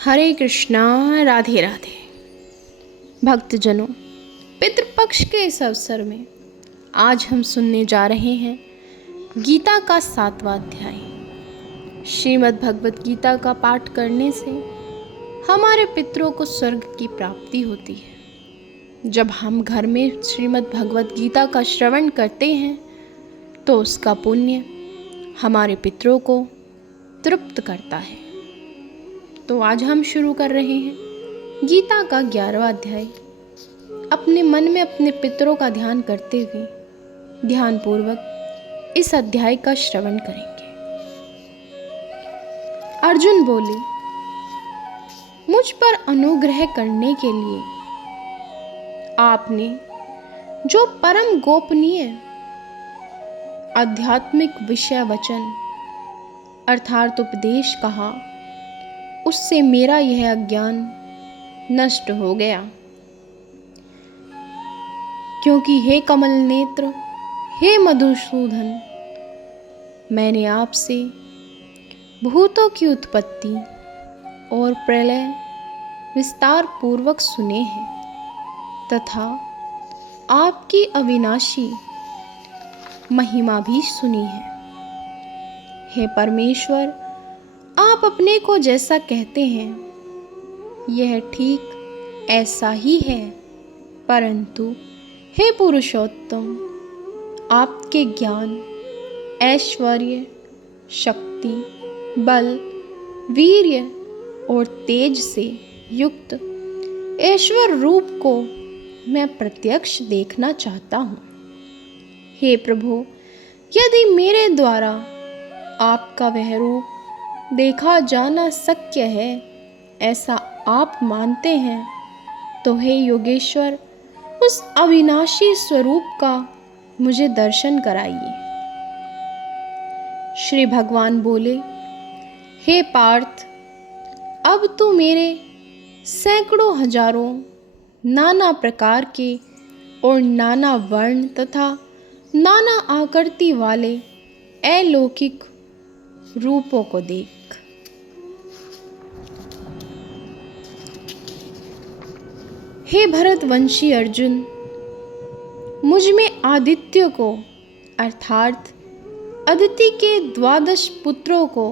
हरे कृष्णा, राधे राधे। भक्तजनों, पितृपक्ष के इस अवसर में आज हम सुनने जा रहे हैं गीता का 7वां अध्याय। श्रीमद् भगवत गीता का पाठ करने से हमारे पितरों को स्वर्ग की प्राप्ति होती है। जब हम घर में श्रीमद् भगवत गीता का श्रवण करते हैं तो उसका पुण्य हमारे पितरों को तृप्त करता है। तो आज हम शुरू कर रहे हैं गीता का 11वां अध्याय। अपने मन में अपने पितरों का ध्यान करते हुए ध्यानपूर्वक इस अध्याय का श्रवण करेंगे। अर्जुन बोले, मुझ पर अनुग्रह करने के लिए आपने जो परम गोपनीय आध्यात्मिक विषय वचन अर्थात उपदेश कहा, उससे मेरा यह अज्ञान नष्ट हो गया। क्योंकि हे कमल नेत्र, हे मधुसूदन, मैंने आपसे भूतों की उत्पत्ति और प्रलय विस्तार पूर्वक सुने हैं तथा आपकी अविनाशी महिमा भी सुनी है। हे परमेश्वर, आप अपने को जैसा कहते हैं यह ठीक ऐसा ही है, परंतु हे पुरुषोत्तम, आपके ज्ञान, ऐश्वर्य, शक्ति, बल, वीर्य और तेज से युक्त ईश्वर रूप को मैं प्रत्यक्ष देखना चाहता हूँ। हे प्रभु, यदि मेरे द्वारा आपका वह रूप देखा जाना शक्य है ऐसा आप मानते हैं, तो हे योगेश्वर, उस अविनाशी स्वरूप का मुझे दर्शन कराइए। श्री भगवान बोले, हे पार्थ, अब तू मेरे सैकड़ों हजारों नाना प्रकार के और नाना वर्ण तथा नाना आकृति वाले अलौकिक रूपों को देख। हे भरतवंशी अर्जुन, मुझ में आदित्य को अर्थात अदिति के 12 पुत्रों को,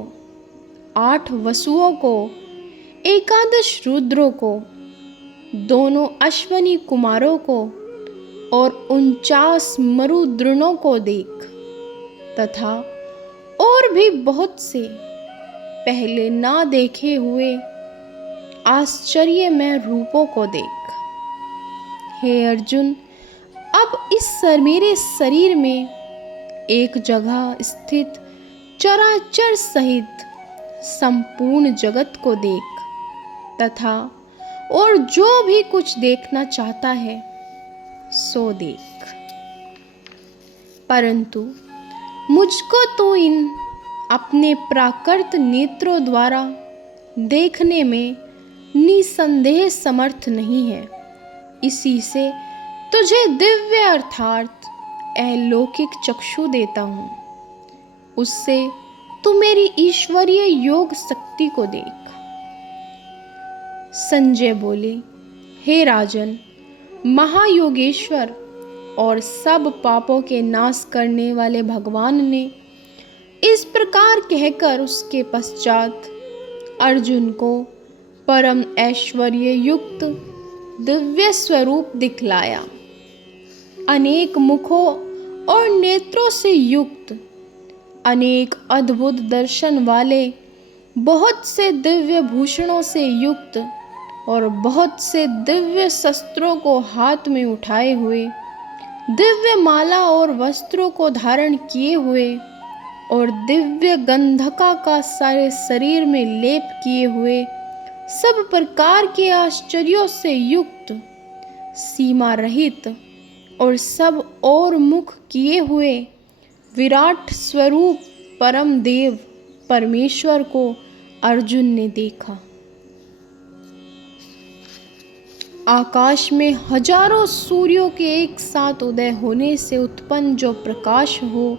8 वसुओं को, 11 रुद्रों को, दोनों अश्वनी कुमारों को और 49 मरुद्रनों को देख तथा और भी बहुत से पहले ना देखे हुए आश्चर्यमय रूपों को देख। हे अर्जुन, अब इस मेरे शरीर में एक जगह स्थित चराचर सहित संपूर्ण जगत को देख तथा और जो भी कुछ देखना चाहता है सो देख, परंतु मुझको तो इन अपने प्राकृत नेत्रों द्वारा देखने में निसंदेह समर्थ नहीं है। इसी से तुझे दिव्य अर्थात अलौकिक चक्षु देता हूँ, उससे तू मेरी ईश्वरीय योग शक्ति को देख। संजय बोले, हे राजन, महायोगेश्वर और सब पापों के नाश करने वाले भगवान ने इस प्रकार कहकर उसके पश्चात अर्जुन को परम ऐश्वर्य युक्त दिव्य स्वरूप दिखलाया। अनेक मुखों और नेत्रों से युक्त, अनेक अद्भुत दर्शन वाले, बहुत से दिव्य भूषणों से युक्त और बहुत से दिव्य शस्त्रों को हाथ में उठाए हुए, दिव्य माला और वस्त्रों को धारण किए हुए और दिव्य गंधका का सारे शरीर में लेप किए हुए, सब प्रकार के आश्चर्यों से युक्त, सीमा रहित और सब और मुख किए हुए विराट स्वरूप परम देव परमेश्वर को अर्जुन ने देखा। आकाश में हजारों सूर्यों के एक साथ उदय होने से उत्पन्न जो प्रकाश हो,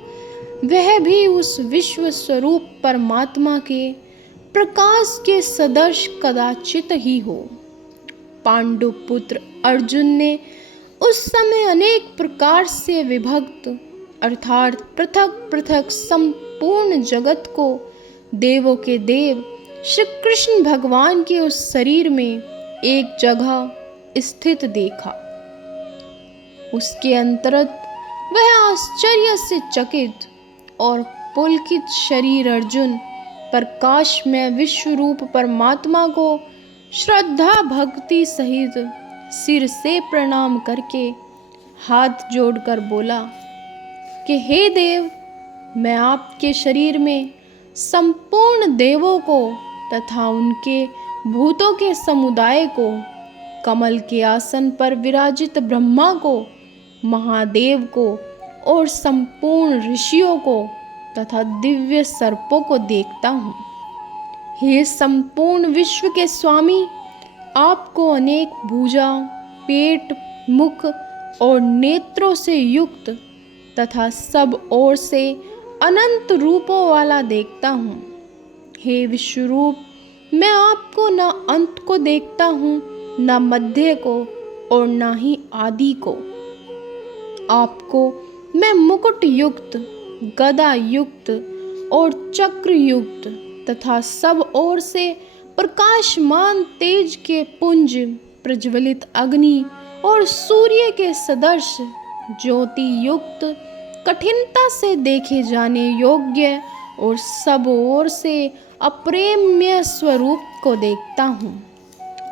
वह भी उस विश्व स्वरूप परमात्मा के प्रकाश के सदृश कदाचित ही हो। पांडु पुत्र अर्जुन ने उस समय अनेक प्रकार से विभक्त अर्थात पृथक पृथक संपूर्ण जगत को देवों के देव श्री कृष्ण भगवान के उस शरीर में एक जगह स्थित देखा। उसके अंतरत वह आश्चर्य से चकित और पुलकित शरीर अर्जुन प्रकाश में विश्व रूप परमात्मा को श्रद्धा भक्ति सहित सिर से प्रणाम करके हाथ जोड़कर बोला कि हे देव, मैं आपके शरीर में संपूर्ण देवों को तथा उनके भूतों के समुदाय को, कमल के आसन पर विराजित ब्रह्मा को, महादेव को और संपूर्ण ऋषियों को तथा दिव्य सर्पों को देखता हूँ। हे संपूर्ण विश्व के स्वामी, आपको अनेक भुजा, पेट, मुख और नेत्रों से युक्त तथा सब ओर से अनंत रूपों वाला देखता हूँ। हे विश्वरूप, मैं आपको न अंत को देखता हूँ, न मध्य को और न ही आदि को। आपको मैं मुकुट युक्त, गदा युक्त और चक्र युक्त तथा सब ओर से प्रकाशमान तेज के पुंज, प्रज्वलित अग्नि और सूर्य के सदृश ज्योति युक्त, कठिनता से देखे जाने योग्य और सब ओर से अप्रेम्य स्वरूप को देखता हूँ।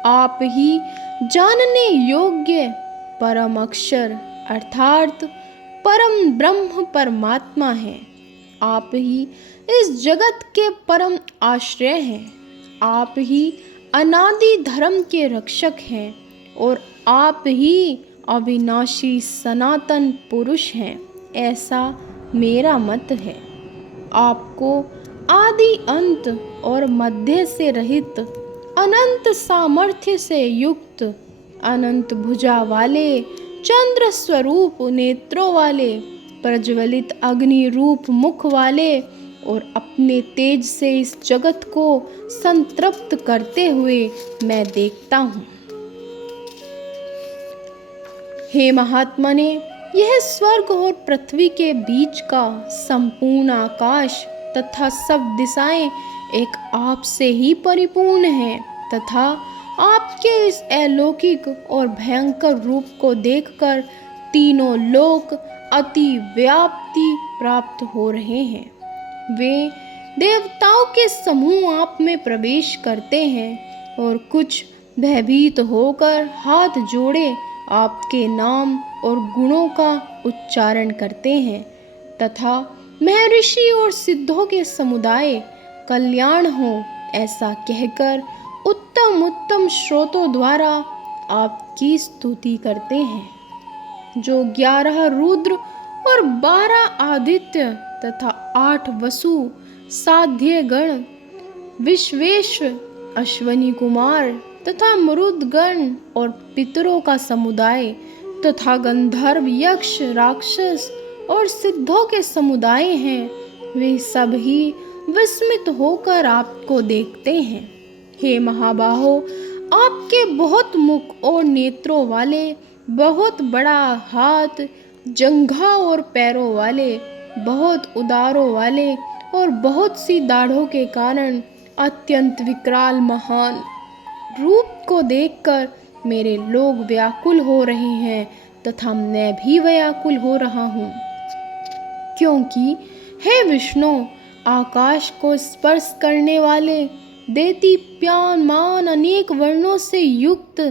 आप ही जानने योग्य परम अक्षर अर्थात परम ब्रह्म परमात्मा है। आप ही इस जगत के परम आश्रय हैं। आप ही अनादि धर्म के रक्षक हैं और आप ही अविनाशी सनातन पुरुष हैं, ऐसा मेरा मत है। आपको आदि अंत और मध्य से रहित, अनंत सामर्थ्य से युक्त, अनंत भुजा वाले, चंद्र स्वरूप नेत्रों वाले, प्रज्वलित अग्नि रूप मुख वाले और अपने तेज से इस जगत को संतृप्त करते हुए मैं देखता हूँ। हे महात्मने, यह स्वर्ग और पृथ्वी के बीच का संपूर्ण आकाश तथा सब दिशाएं एक आप से ही परिपूर्ण है तथा आपके इस अलौकिक और भयंकर रूप को देखकर तीनों लोक अति व्याप्ति प्राप्त हो रहे हैं। वे देवताओं के समूह आप में प्रवेश करते हैं और कुछ भयभीत होकर हाथ जोड़े आपके नाम और गुणों का उच्चारण करते हैं तथा महर्षि और सिद्धों के समुदाय कल्याण हो ऐसा कहकर उत्तम उत्तम श्रोतों द्वारा आपकी स्तुति करते हैं। जो 11 रुद्र और 12 आदित्य तथा 8 वसु साध्य गण, विश्वेश्वर, अश्वनी कुमार तथा मरुदगण और पितरों का समुदाय तथा गंधर्व, यक्ष, राक्षस और सिद्धों के समुदाय हैं, वे सब ही विस्मित होकर आपको देखते हैं। हे महाबाहो, आपके बहुत मुख और नेत्रों वाले, बहुत बड़ा हाथ, जंघा और पैरों वाले, बहुत उदारों वाले और बहुत सी दाढ़ों के कारण अत्यंत विकराल महान रूप को देखकर मेरे लोग व्याकुल हो रहे हैं तथा मैं भी व्याकुल हो रहा हूँ। क्योंकि हे विष्णु, आकाश को स्पर्श करने वाले, देदीप्यमान अनेक वर्णों से युक्त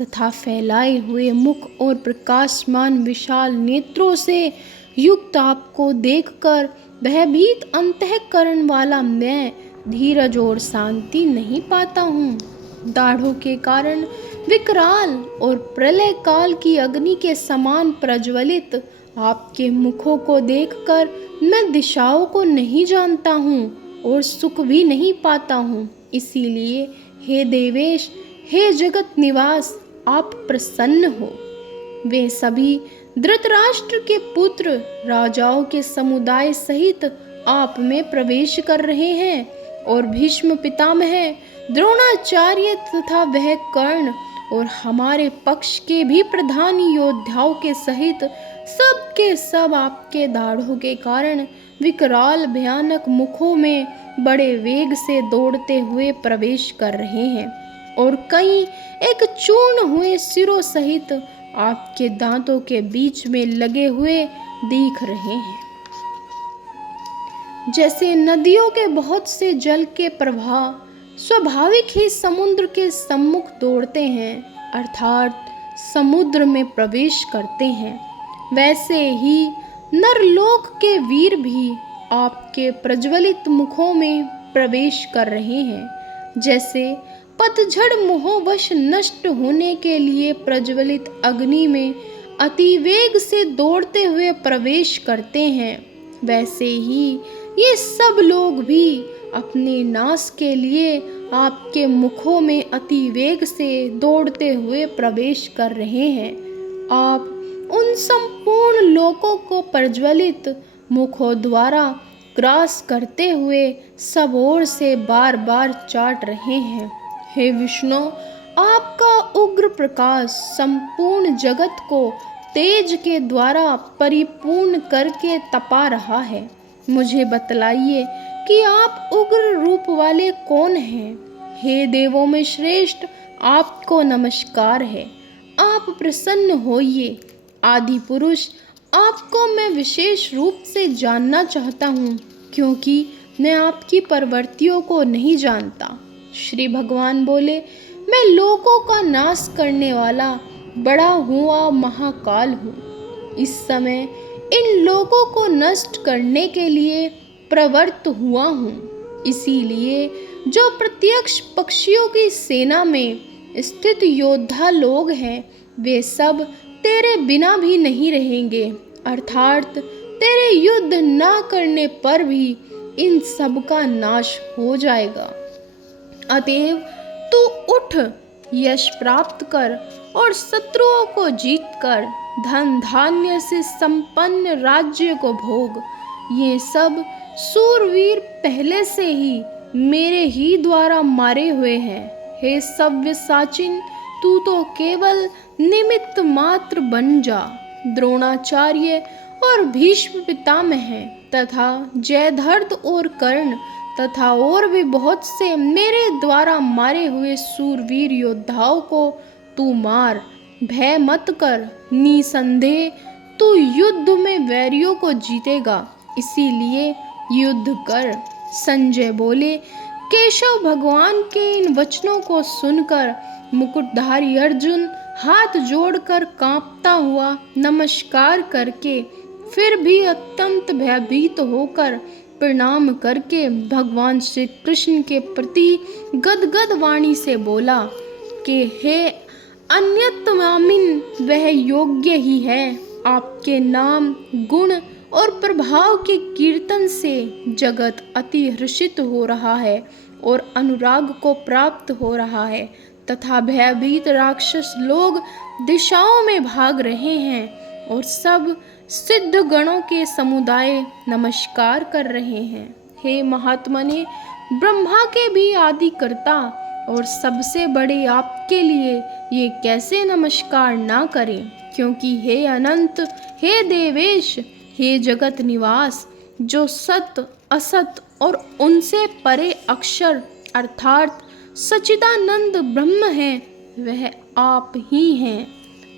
तथा फैलाए हुए मुख और प्रकाशमान विशाल नेत्रों से युक्त आपको देखकर भयभीत अंतःकरण वाला मैं धीरज और शांति नहीं पाता हूँ। दाढ़ों के कारण विकराल और प्रलय काल की अग्नि के समान प्रज्वलित आपके मुखों को देखकर मैं दिशाओं को नहीं जानता हूँ और सुख भी नहीं पाता हूँ। इसीलिए हे देवेश, हे जगत निवास, आप प्रसन्न हो। वे सभी धृतराष्ट्र के पुत्र राजाओं के समुदाय सहित आप में प्रवेश कर रहे हैं। और भीष्म पितामह, द्रोणाचार्य तथा वह कर्ण और हमारे पक्ष के भी प्रधान योद्धाओं के सहित सब के सब आपके दाढ़ों के कारण विकराल भयानक मुखों में बड़े वेग से दौड़ते हुए प्रवेश कर रहे हैं और कई एक चूर्ण हुए सिरों सहित आपके दांतों के बीच में लगे हुए दिख रहे हैं। जैसे नदियों के बहुत से जल के प्रवाह स्वाभाविक ही समुद्र के सम्मुख दौड़ते हैं, अर्थात समुद्र में प्रवेश करते हैं, वैसे ही नरलोक के वीर भी आपके प्रज्वलित मुखों में प्रवेश कर रहे हैं। जैसे पतझड़ मोहवश नष्ट होने के लिए प्रज्वलित अग्नि में अतिवेग से दौड़ते हुए प्रवेश करते हैं, वैसे ही ये सब लोग भी अपने नाश के लिए आपके मुखों में अतिवेग से दौड़ते हुए प्रवेश कर रहे हैं। आप उन संपूर्ण लोकों को प्रज्वलित मुखों द्वारा ग्रास करते हुए सब ओर से बार बार चाट रहे हैं। हे विष्णु, आपका उग्र प्रकाश संपूर्ण जगत को तेज के द्वारा परिपूर्ण करके तपा रहा है। मुझे बतलाइए कि आप उग्र रूप वाले कौन हैं? हे देवों में श्रेष्ठ, आपको नमस्कार है। आप प्रसन्न होइए। आदि पुरुष, आपको मैं विशेष रूप से जानना चाहता हूँ, क्योंकि मैं आपकी प्रवृत्तियों को नहीं जानता। श्री भगवान बोले, मैं लोकों का नाश करने वाला बड़ा हुआ महाकाल हूँ। इस समय इन लोगों को नष्ट करने के लिए प्रवृत्त हुआ हूँ। इसीलिए जो प्रत्यक्ष पक्षियों की सेना में स्थित योद्धा लोग हैं, वे सब तेरे बिना भी नहीं रहेंगे, अर्थात तेरे युद्ध ना करने पर भी इन सब का नाश हो जाएगा। अतएव तू उठ, यश प्राप्त कर और शत्रुओं को जीत कर धन धान्य से संपन्न राज्य को भोग। ये सब सूरवीर पहले से ही मेरे ही द्वारा मारे हुए हैं। हे सव्यसाचिन, तू तो केवल निमित्त मात्र बन जा। द्रोणाचार्य और भीष्म पितामह तथा जयद्रथ और कर्ण तथा और भी बहुत से मेरे द्वारा मारे हुए सूरवीर योद्धाओं को तू मार। भय मत कर, निसंदेह तू युद्ध में वैरियों को जीतेगा, इसीलिए युद्ध कर। संजय बोले, केशव भगवान के इन वचनों को सुनकर मुकुटधारी अर्जुन हाथ जोड़कर कांपता हुआ नमस्कार करके फिर भी अत्यंत भयभीत होकर प्रणाम करके भगवान श्री कृष्ण के प्रति गदगद वाणी से बोला कि हे अन्यतमामिन, वह योग्य ही है। आपके नाम, गुण और प्रभाव के कीर्तन से जगत अति हर्षित हो रहा है और अनुराग को प्राप्त हो रहा है तथा भयभीत राक्षस लोग दिशाओं में भाग रहे हैं और सब सिद्ध गणों के समुदाय नमस्कार कर रहे हैं। हे महात्मने, ब्रह्मा के भी आदि कर्ता और सबसे बड़े आपके लिए ये कैसे नमस्कार ना करें, क्योंकि हे अनंत, हे देवेश, हे जगत निवास, जो सत असत और उनसे परे अक्षर अर्थात सच्चिदानंद ब्रह्म है, वह आप ही हैं।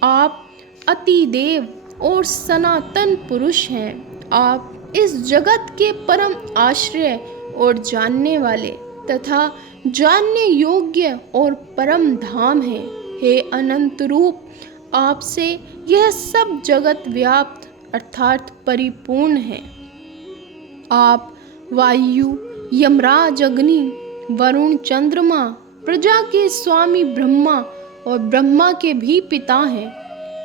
आप अतिदेव और सनातन पुरुष हैं। आप इस जगत के परम आश्रय और जानने वाले तथा जानने योग्य और परम धाम हैं। हे अनंत रूप, आपसे यह सब जगत व्याप्त अर्थात परिपूर्ण है। आप वायु, यमराज, अग्नि, वरुण, चंद्रमा, प्रजा के स्वामी ब्रह्मा और ब्रह्मा के भी पिता हैं।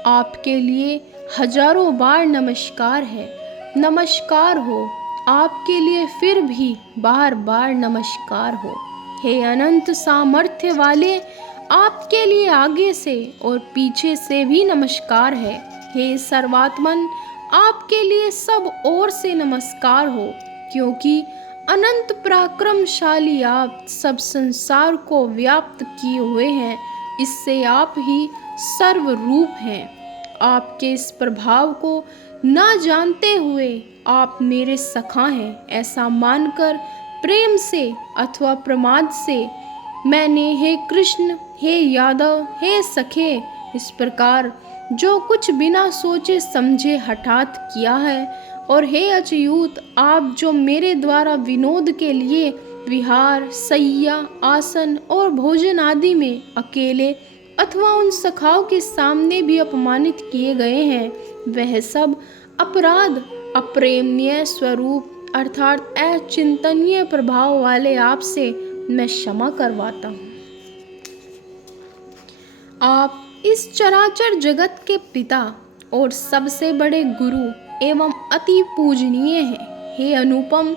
आपके लिए हजारों बार नमस्कार है। नमस्कार हो, आपके लिए फिर भी बार बार नमस्कार हो। हे अनंत सामर्थ्य वाले, आपके लिए आगे से और पीछे से भी नमस्कार है। हे सर्वात्मन, आपके लिए सब ओर से नमस्कार हो, क्योंकि अनंत पराक्रमशाली आप सब संसार को व्याप्त किए हुए हैं, इससे आप ही सर्वरूप हैं। आपके इस प्रभाव को ना जानते हुए आप मेरे सखा हैं, ऐसा मानकर प्रेम से अथवा प्रमाद से मैंने हे कृष्ण, हे यादव, हे सखे, इस प्रकार जो कुछ बिना सोचे समझे हठात किया है। और हे अच्युत, आप जो मेरे द्वारा विनोद के लिए विहार, शय्या, आसन और भोजन आदि में अकेले अथवा उन सखाओं के सामने भी अपमानित किए गए हैं, वह सब अपराध अप्रेमनीय स्वरूप अर्थात अचिंतनीय प्रभाव वाले आपसे मैं क्षमा करवाता हूँ। आप इस चराचर जगत के पिता और सबसे बड़े गुरु एवं अति पूजनीय हैं। हे अनुपम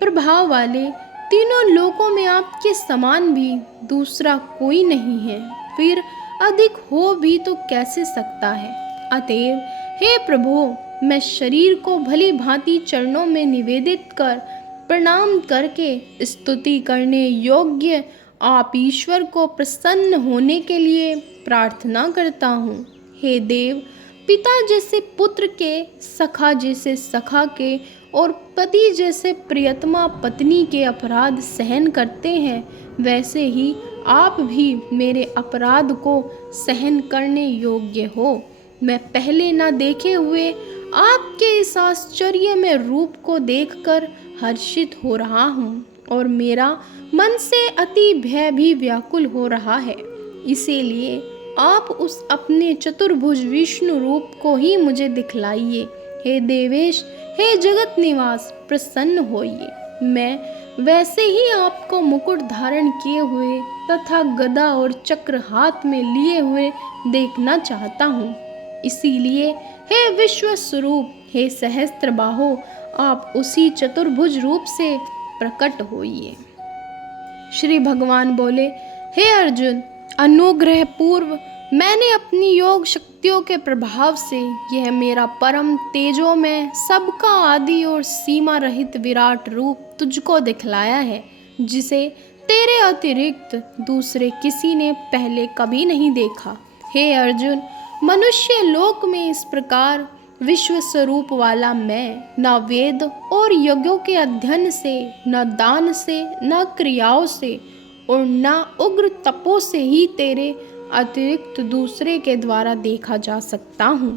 प्रभाव वाले, तीनों लोकों में आपके समान भी दूसरा कोई नहीं है, फिर अधिक हो भी तो कैसे सकता है। अतएव हे प्रभु, मैं शरीर को भली भांति चरणों में निवेदित कर प्रणाम करके स्तुति करने योग्य आप ईश्वर को प्रसन्न होने के लिए प्रार्थना करता हूँ। हे देव, पिता जैसे पुत्र के, सखा जैसे सखा के और पति जैसे प्रियतमा पत्नी के अपराध सहन करते हैं, वैसे ही आप भी मेरे अपराध को सहन करने योग्य हो। मैं पहले न देखे हुए आपके इस आश्चर्य में रूप को देखकर हर्षित हो रहा हूँ और मेरा मन से अति भय भी व्याकुल हो रहा है। इसीलिए आप उस अपने चतुर्भुज विष्णु रूप को ही मुझे दिखलाइए। हे देवेश, हे जगत निवास, प्रसन्न होइए। मैं वैसे ही आपको मुकुट धारण किए हुए तथा गदा और चक्र हाथ में लिए हुए देखना चाहता हूँ। इसीलिए हे विश्व स्वरूप, हे सहस्त्र बाहो, आप उसी चतुर्भुज रूप से प्रकट होइए। श्री भगवान बोले, हे अर्जुन, अनुग्रह पूर्व मैंने अपनी योग शक्तियों के प्रभाव से यह मेरा परम तेजो में सबका आदि और सीमा रहित विराट रूप तुझको दिखलाया है, जिसे तेरे अतिरिक्त दूसरे किसी ने पहले कभी नहीं देखा। हे अर्जुन, मनुष्य लोक में इस प्रकार विश्व स्वरूप वाला मैं न वेद और यज्ञों के अध्ययन से, न दान से, न क्रियाओं से और न उग्र तपों से ही तेरे अतिरिक्त दूसरे के द्वारा देखा जा सकता हूँ।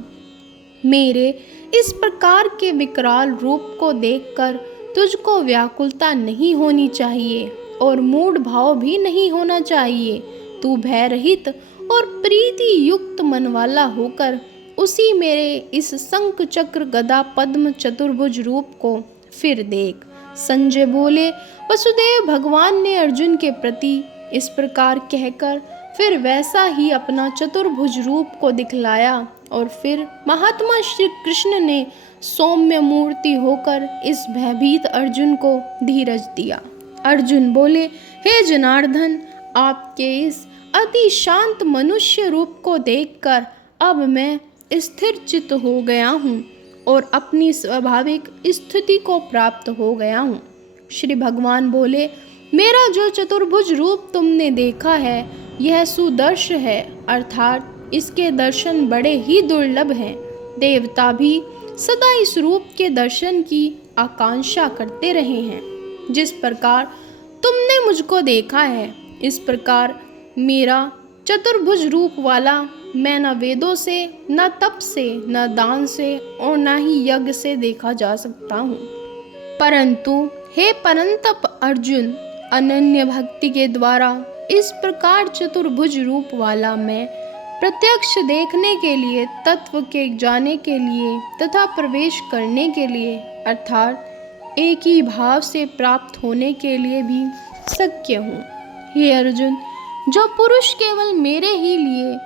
मेरे इस प्रकार के विकराल रूप को देखकर तुझको व्याकुलता नहीं होनी चाहिए और मूढ़ भाव भी नहीं होना चाहिए। तू भय रहित और प्रीति युक्त मन वाला होकर उसी मेरे इस शंख चक्र गदा पद्म चतुर्भुज रूप को फिर देख। संजय बोले, वसुदेव भगवान ने अर्जुन के प्रति इस प्रकार कहकर फिर वैसा ही अपना चतुर्भुज रूप को दिखलाया और फिर महात्मा श्री कृष्ण ने सौम्य मूर्ति होकर इस भयभीत अर्जुन को धीरज दिया। अर्जुन बोले, हे जनार्दन, आपके इस अति शांत मनुष्य रूप को देखकर अब मैं स्थिर चित्त हो गया हूँ और अपनी स्वाभाविक स्थिति को प्राप्त हो गया हूँ। श्री भगवान बोले, मेरा जो चतुर्भुज रूप तुमने देखा है यह सुदर्श है, अर्थात इसके दर्शन बड़े ही दुर्लभ हैं। देवता भी सदा इस रूप के दर्शन की आकांक्षा करते रहे हैं। जिस प्रकार तुमने मुझको देखा है, इस प्रकार मेरा चतुर्भुज रूप वाला मैं न वेदों से, न तप से, न दान से और न ही यज्ञ से देखा जा सकता हूँ। परंतु हे परंतप अर्जुन, अनन्य भक्ति के द्वारा इस प्रकार चतुर्भुज रूप वाला मैं प्रत्यक्ष देखने के लिए, तत्व के जाने के लिए तथा प्रवेश करने के लिए अर्थात एक ही भाव से प्राप्त होने के लिए भी शक्य हूँ। हे अर्जुन, जो पुरुष केवल मेरे ही लिए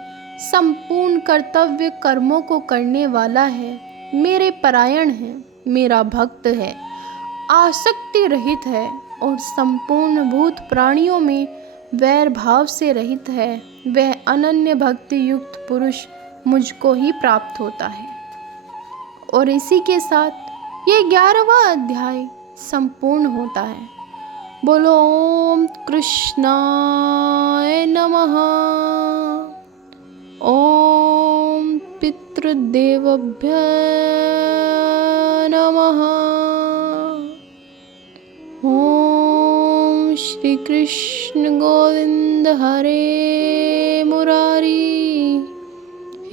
संपूर्ण कर्तव्य कर्मों को करने वाला है, मेरे परायण है, मेरा भक्त है, आसक्ति रहित है और संपूर्ण भूत प्राणियों में वैर भाव से रहित है, वह अनन्य भक्ति युक्त पुरुष मुझको ही प्राप्त होता है। और इसी के साथ ये 11वां अध्याय संपूर्ण होता है। बोलो ओम कृष्णाय नमः। ओम पितृदेवभ्य नमः। ओम श्री कृष्ण गोविंद हरे मुरारी,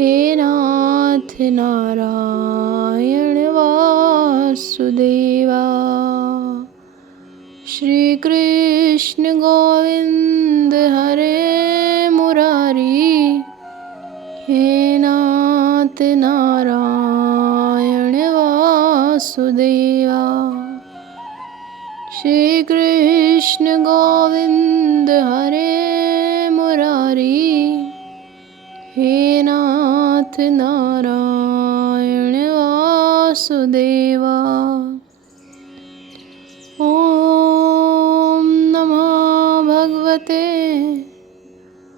हे नाथ नारायण वासुदेवा। श्री कृष्ण गोविंद हरे मुरारी, हे नाथ नारायण वासुदेवा। श्री कृष्ण गोविंद हरे मुरारी, हे नाथ नारायण वासुदेवा। ओम नमः भगवते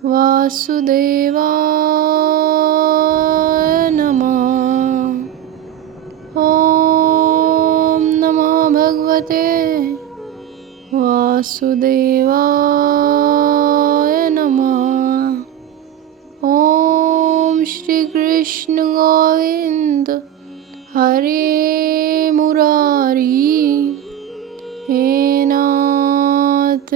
वासुदेवाय नमः। ओम नमः भगवते वासुदेवाय नमः। ओम श्री कृष्ण गोविंद हरे मुरारी, हे नाथ